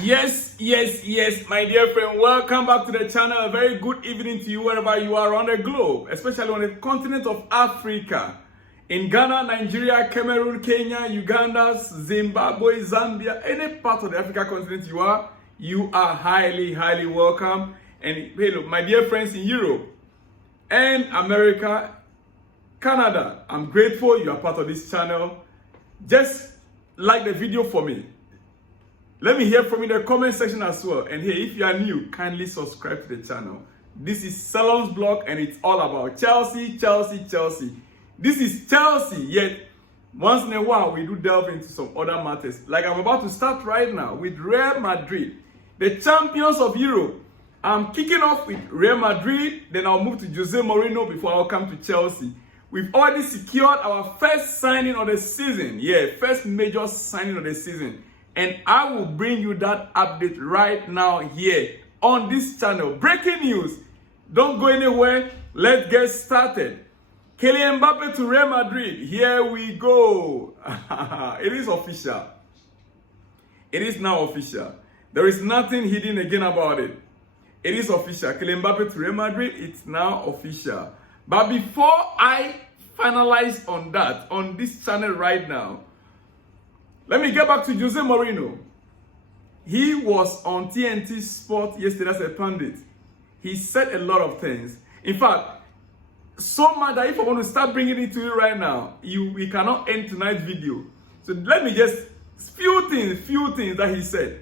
Yes, my dear friend. Welcome back to the channel. A very good evening to you wherever you are on the globe, especially on the continent of Africa. In Ghana, Nigeria, Cameroon, Kenya, Uganda, Zimbabwe, Zambia, any part of the Africa continent you are highly welcome. And hey, look, my dear friends in Europe and America, Canada, I'm grateful you are part of this channel. Just like the video for me. Let me hear from you in the comment section as well. And hey, if you are new, kindly subscribe to the channel. This is Salon's blog and it's all about Chelsea. This is Chelsea, yet once in a while we do delve into some other matters. Like I'm about to start right now with Real Madrid, the champions of Europe. I'm kicking off with Real Madrid, then I'll move to Jose Mourinho before I'll come to Chelsea. We've already secured our first signing of the season. Yeah, first major signing of the season. And I will bring you that update right now here on this channel. Breaking news. Don't go anywhere. Let's get started. Kylian Mbappé to Real Madrid. Here we go. It is official. It is now official. There is nothing hidden again about it. It is official. Kylian Mbappé to Real Madrid. It's now official. But before I finalize on that, on this channel right now, let me get back to Jose Mourinho. He was on TNT Sport yesterday as a pundit. He said a lot of things. In fact, so much that if I want to start bringing it to you right now, we cannot end tonight's video. So let me just, few things that he said.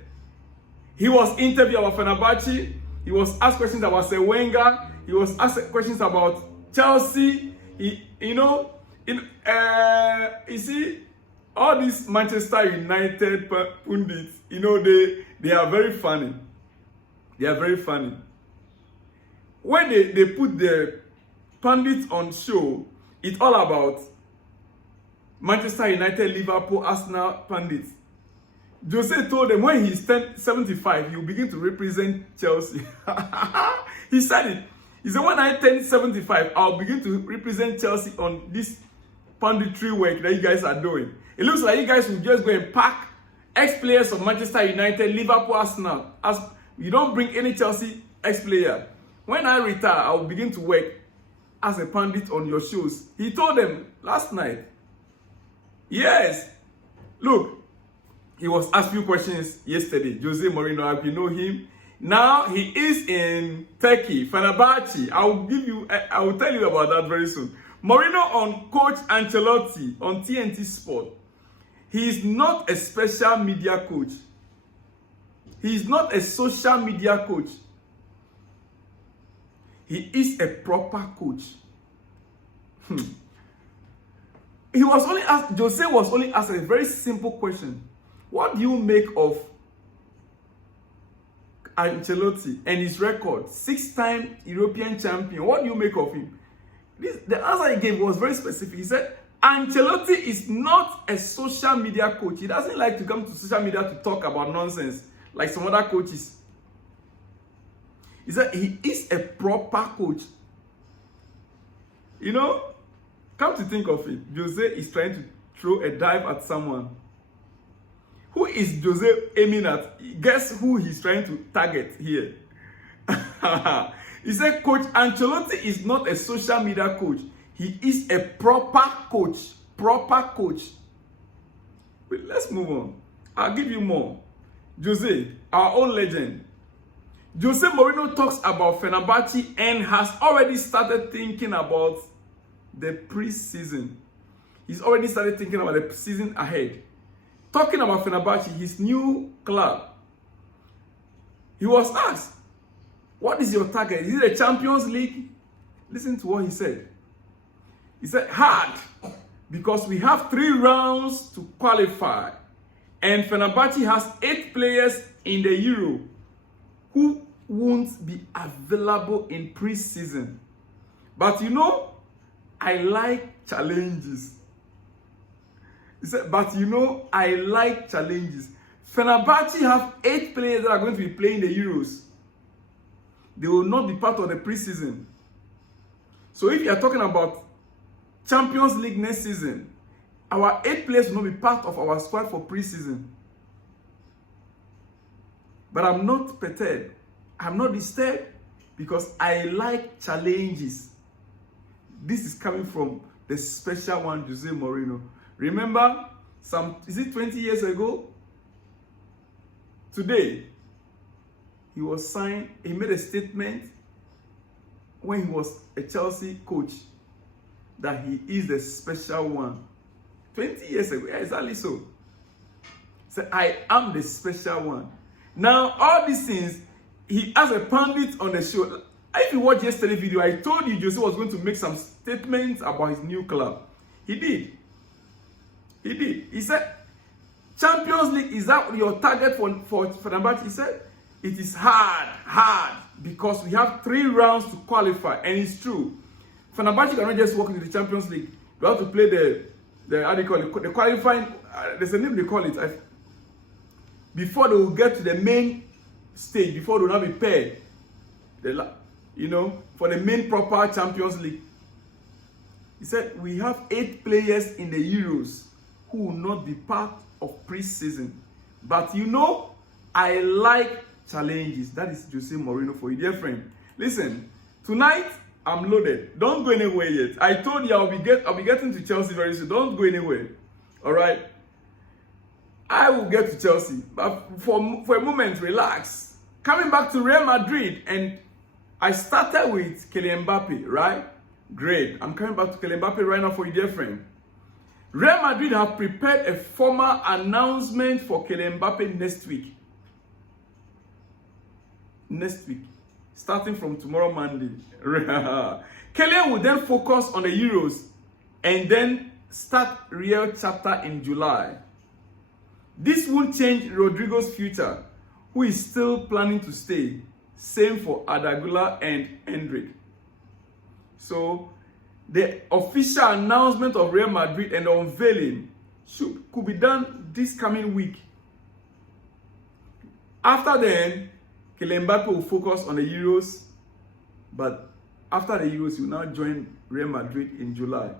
He was interviewed about Fenerbahçe. He was asked questions about Wenger. He was asked questions about Chelsea. You see, all these Manchester United pundits, they are very funny. They are very funny. When they put the pundits on show, it's all about Manchester United, Liverpool, Arsenal pundits. Jose told them when he's 75, he'll begin to represent Chelsea. He said it. He said, when I turn 75, I'll begin to represent Chelsea on this punditry work that you guys are doing. It looks like you guys will just go and pack ex-players of Manchester United, Liverpool, Arsenal. As you don't bring any Chelsea ex-player. When I retire, I will begin to work as a pundit on your shows. He told them last night. Yes. Look, he was asked few questions yesterday. Jose Mourinho, if you know him. Now he is in Turkey, Fenerbahçe. I will tell you about that very soon. Mourinho on Coach Ancelotti on TNT Sport. He is not a special media coach. He is not a social media coach. He is a proper coach. Jose was only asked a very simple question. What do you make of Ancelotti and his record? 6-time European champion. What do you make of him? The answer he gave was very specific. He said, Ancelotti is not a social media coach. He doesn't like to come to social media to talk about nonsense like some other coaches. He said he is a proper coach. Come to think of it, Jose is trying to throw a dive at someone. Who is Jose aiming at? Guess who he's trying to target here? He said Coach Ancelotti is not a social media coach. He is a proper coach. Proper coach. But let's move on. I'll give you more. Jose, our own legend. Jose Mourinho talks about Fenerbahçe and has already started thinking about the pre-season. He's already started thinking about the season ahead. Talking about Fenerbahçe, his new club. He was asked, what is your target? Is it the Champions League? Listen to what he said. He said, hard, because we have 3 rounds to qualify. And Fenerbahçe has 8 players in the Euro who won't be available in pre-season. But I like challenges. He said, but I like challenges. Fenerbahçe have 8 players that are going to be playing the Euros. They will not be part of the preseason. So if you are talking about Champions League next season, our 8 players will not be part of our squad for preseason. But I'm not perturbed. I'm not disturbed because I like challenges. This is coming from the special one, Jose Mourinho. Remember, is it 20 years ago? Today, he made a statement when he was a Chelsea coach that he is the special one. 20 years ago, yeah, exactly so. So I am the special one. Now, all these things, he has a pundit on the show. If you watched yesterday's video, I told you Jose was going to make some statements about his new club. He did. He did. He said, Champions League, is that your target for Fenerbahçe? He said, it is hard, because we have 3 rounds to qualify, and it's true. Fenerbahçe cannot just walk into the Champions League. You have to play the how do you call it? The qualifying, there's a name they call it. Before they will get to the main stage, before they will not be paired, for the main proper Champions League. He said, we have 8 players in the Euros who will not be part of pre-season. But I like challenges. That is Jose Mourinho for you, dear friend. Listen, tonight I'm loaded. Don't go anywhere yet. I told you I'll be getting to Chelsea very soon. Don't go anywhere. All right. I will get to Chelsea, but for a moment, relax. Coming back to Real Madrid, and I started with Kylian Mbappé, right? Great. I'm coming back to Kylian Mbappé right now for you, dear friend. Real Madrid have prepared a formal announcement for Kylian Mbappé next week. Next week, starting from tomorrow, Monday. Kylian will then focus on the Euros and then start real chapter in July. This won't change Rodrigo's future, who is still planning to stay. Same for Adagula and Hendrik. So, the official announcement of Real Madrid and the unveiling could be done this coming week. After then, Kylian Mbappé will focus on the Euros, but after the Euros, he will now join Real Madrid in July.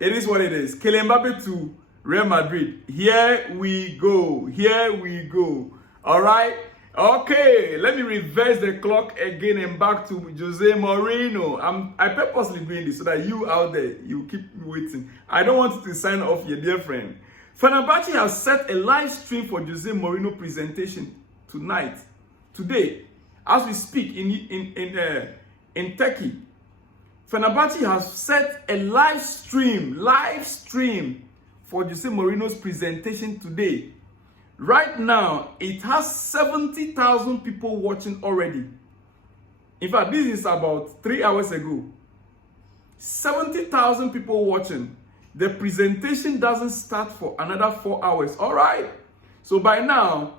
It is what it is. Kylian Mbappé to Real Madrid. Here we go. Here we go. All right? Okay, let me reverse the clock again and back to Jose Mourinho. I purposely doing this so that you out there, you keep waiting. I don't want you to sign off, your dear friend. Fenerbahçe has set a live stream for Jose Mourinho presentation today, as we speak in Turkey. Fenerbahçe has set a live stream for Jose Mourinho's presentation today. Right now, it has 70,000 people watching already. In fact, this is about 3 hours ago. 70,000 people watching. The presentation doesn't start for another 4 hours. All right. So by now,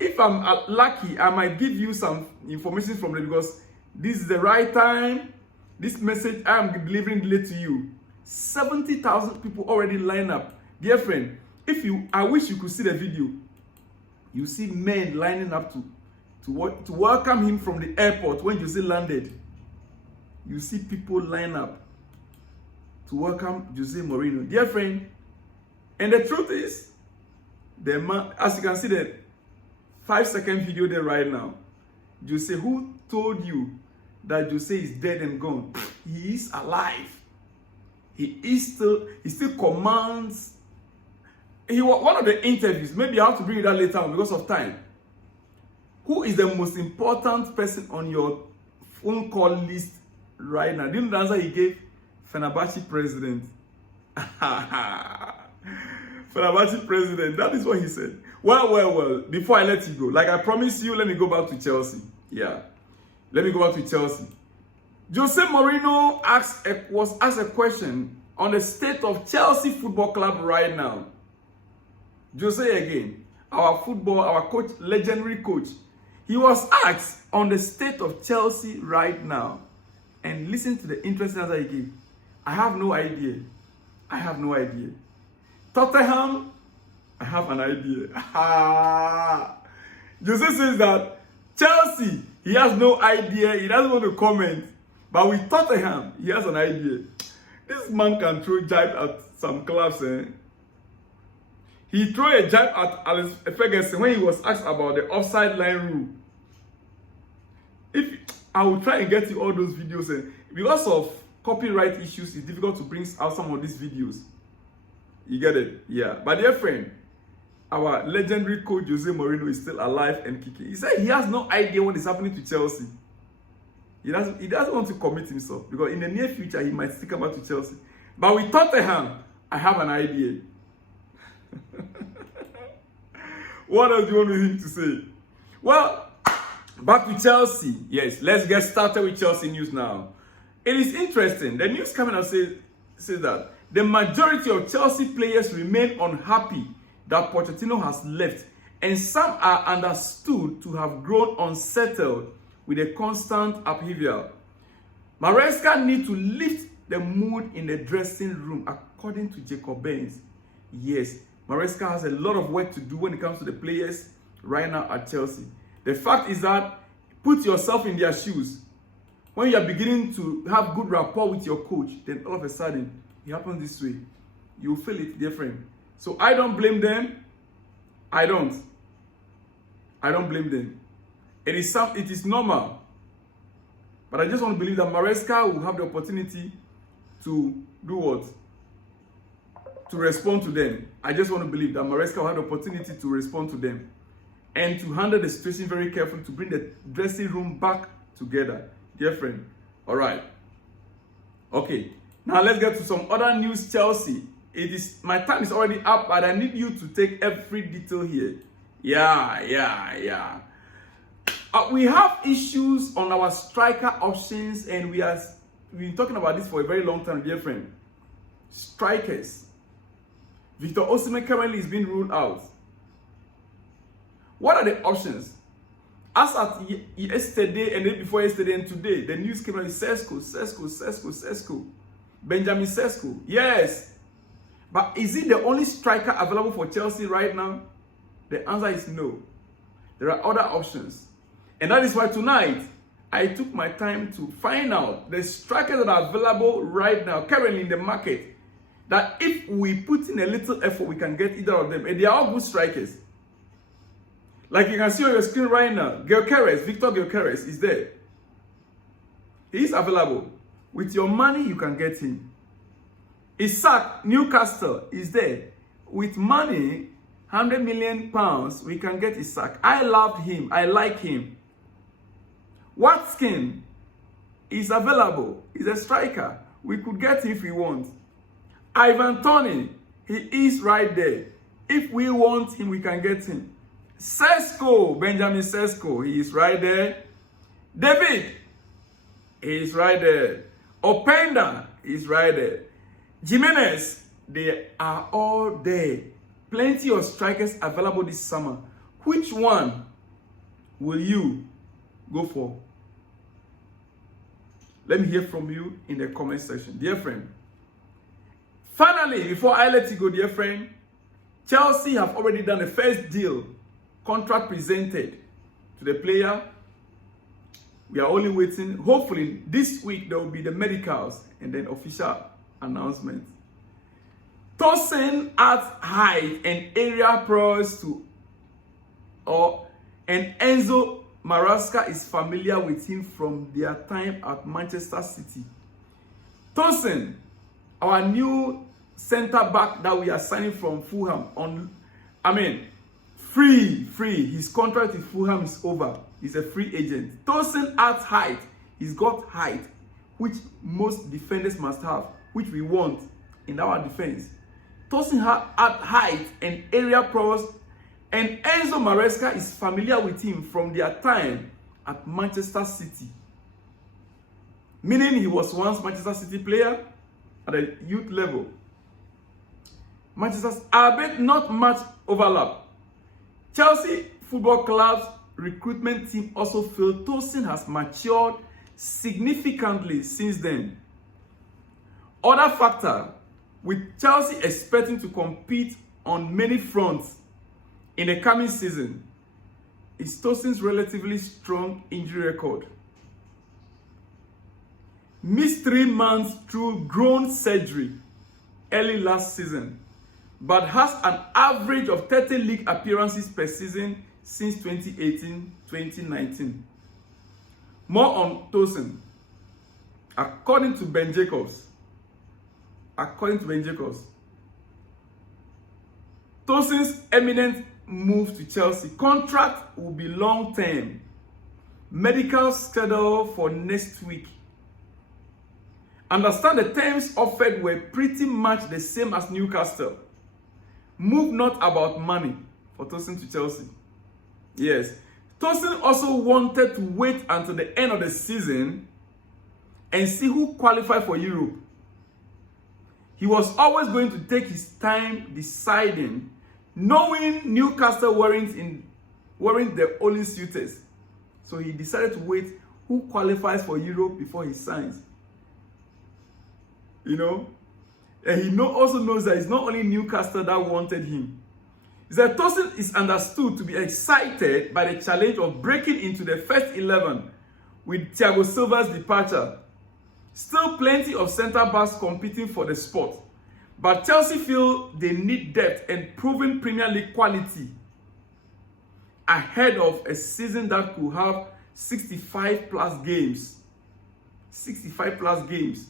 if I'm lucky, I might give you some information from it, because this is the right time. This message I am delivering late to you. 70,000 people already line up. Dear friend, I wish you could see the video. You see men lining up to welcome him from the airport when Jose landed. You see people line up to welcome Jose Mourinho. Dear friend, and the truth is, the man, as you can see the 5-second video there right now, Jose, who told you that Jose is dead and gone? He is alive. He still commands. One of the interviews, maybe I have to bring it out later on because of time. Who is the most important person on your phone call list right now? Do you know the answer he gave? Fenerbahçe president. Fenerbahçe president. That is what he said. Well. Before I let you go, like I promised you, let me go back to Chelsea. Yeah. Let me go back to Chelsea. Jose Mourinho was asked a question on the state of Chelsea Football Club right now. Jose again, our coach, legendary coach. He was asked on the state of Chelsea right now. And listen to the interesting answer he gave. I have no idea. Tottenham, I have an idea. Jose says that Chelsea, he has no idea. He doesn't want to comment. But with Tottenham, he has an idea. This man can throw jibe at some clubs. He threw a jab at Alex Ferguson when he was asked about the offside line rule. If I will try and get you all those videos, and because of copyright issues, it's difficult to bring out some of these videos. You get it? Yeah. But dear friend, our legendary coach Jose Mourinho is still alive and kicking. He said he has no idea what is happening to Chelsea. He doesn't want to commit himself because in the near future he might still come back to Chelsea. But with Tottenham, I have an idea. What else do you want him to say? Well, back to Chelsea. Yes, let's get started with Chelsea news now. It is interesting. The news coming out says that the majority of Chelsea players remain unhappy that Pochettino has left, and some are understood to have grown unsettled with a constant upheaval. Maresca needs to lift the mood in the dressing room, according to Jacob Baines. Yes, Maresca has a lot of work to do when it comes to the players right now at Chelsea. The fact is that, put yourself in their shoes. When you are beginning to have good rapport with your coach, then all of a sudden, it happens this way. You feel it different. So I don't blame them. I don't blame them. It is normal. But I just want to believe that Maresca will have the opportunity to do what? To respond to them. I just want to believe that Maresca will have the opportunity to respond to them and to handle the situation very carefully to bring the dressing room back together. Dear friend. All right. Okay. Now let's get to some other news, Chelsea. My time is already up, but I need you to take every detail here. Yeah. We have issues on our striker options, and we've been talking about this for a very long time, dear friend. Strikers. Victor Osimhen currently is being ruled out. What are the options? As at yesterday and then before yesterday and today, the news came out with Sesko. Benjamin Sesko. Yes. But is he the only striker available for Chelsea right now? The answer is no. There are other options. And that is why tonight, I took my time to find out the strikers that are available right now, currently in the market, that if we put in a little effort, we can get either of them. And they are all good strikers. Like you can see on your screen right now, Victor Gyökeres is there. He is available. With your money, you can get him. Isak, Newcastle, is there. With money, £100 million, we can get Isak. I love him. I like him. Watkins is available. He's a striker. We could get him if we want. Ivan Toney, he is right there. If we want him, we can get him. Benjamin Sesko, he is right there. David, he is right there. Openda is right there. Jimenez, they are all there. Plenty of strikers available this summer. Which one will you go for? Let me hear from you in the comment section, dear friend. Finally, before I let you go, dear friend, Chelsea have already done the first deal, contract presented to the player. We are only waiting. Hopefully, this week there will be the medicals and then official announcement. Tosin adds height and area prowess and Enzo Maresca is familiar with him from their time at Manchester City. Tosin, our new center back that we are signing from Fulham free. His contract with Fulham is over. He's a free agent. Tosin adds height. He's got height, which most defenders must have, which we want in our defense. Tosin adds height and area prowess, and Enzo Maresca is familiar with him from their time at Manchester City. Meaning he was once Manchester City player at a youth level. I bet not much overlap. Chelsea Football Club's recruitment team also feel Tosin has matured significantly since then. Other factor, with Chelsea expecting to compete on many fronts in the coming season, is Tosin's relatively strong injury record. Missed 3 months through groin surgery early last season, but has an average of 30 league appearances per season since 2018-2019. More on Tosin. According to Ben Jacobs, Tosin's imminent move to Chelsea contract will be long-term. Medical schedule for next week. Understand the terms offered were pretty much the same as Newcastle. Move not about money for Tosin to Chelsea. Yes. Tosin also wanted to wait until the end of the season and see who qualified for Europe. He was always going to take his time deciding, knowing Newcastle weren't the only suitors. So he decided to wait who qualifies for Europe before he signs. You know? And he also knows that it's not only Newcastle that wanted him. He said Tosin is understood to be excited by the challenge of breaking into the first 11 with Thiago Silva's departure. Still plenty of centre-backs competing for the spot. But Chelsea feel they need depth and proven Premier League quality ahead of a season that could have 65 plus games. 65 plus games.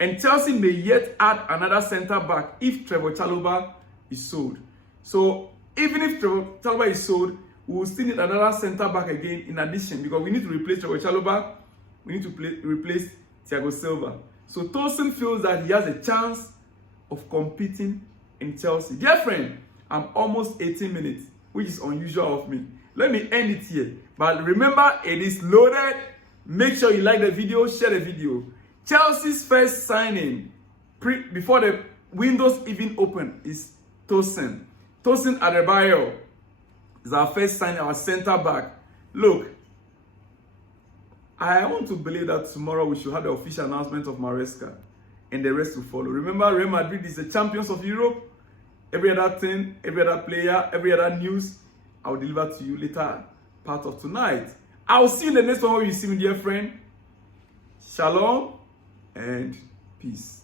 And Chelsea may yet add another centre-back if Trevoh Chalobah is sold. So even if Trevoh Chalobah is sold, we will still need another centre-back again in addition, because we need to replace Trevoh Chalobah, we need to replace Thiago Silva. So Tosin feels that he has a chance of competing in Chelsea. Dear friend, I'm almost 18 minutes, which is unusual of me. Let me end it here. But remember, it is loaded. Make sure you like the video, share the video. Chelsea's first signing before the windows even open is Tosin. Tosin Adebayo is our first signing, our centre back. Look, I want to believe that tomorrow we should have the official announcement of Maresca and the rest to follow. Remember, Real Madrid is the champions of Europe. Every other thing, every other player, every other news, I'll deliver to you later part of tonight. I'll see you in the next one where you see me, dear friend. Shalom and peace.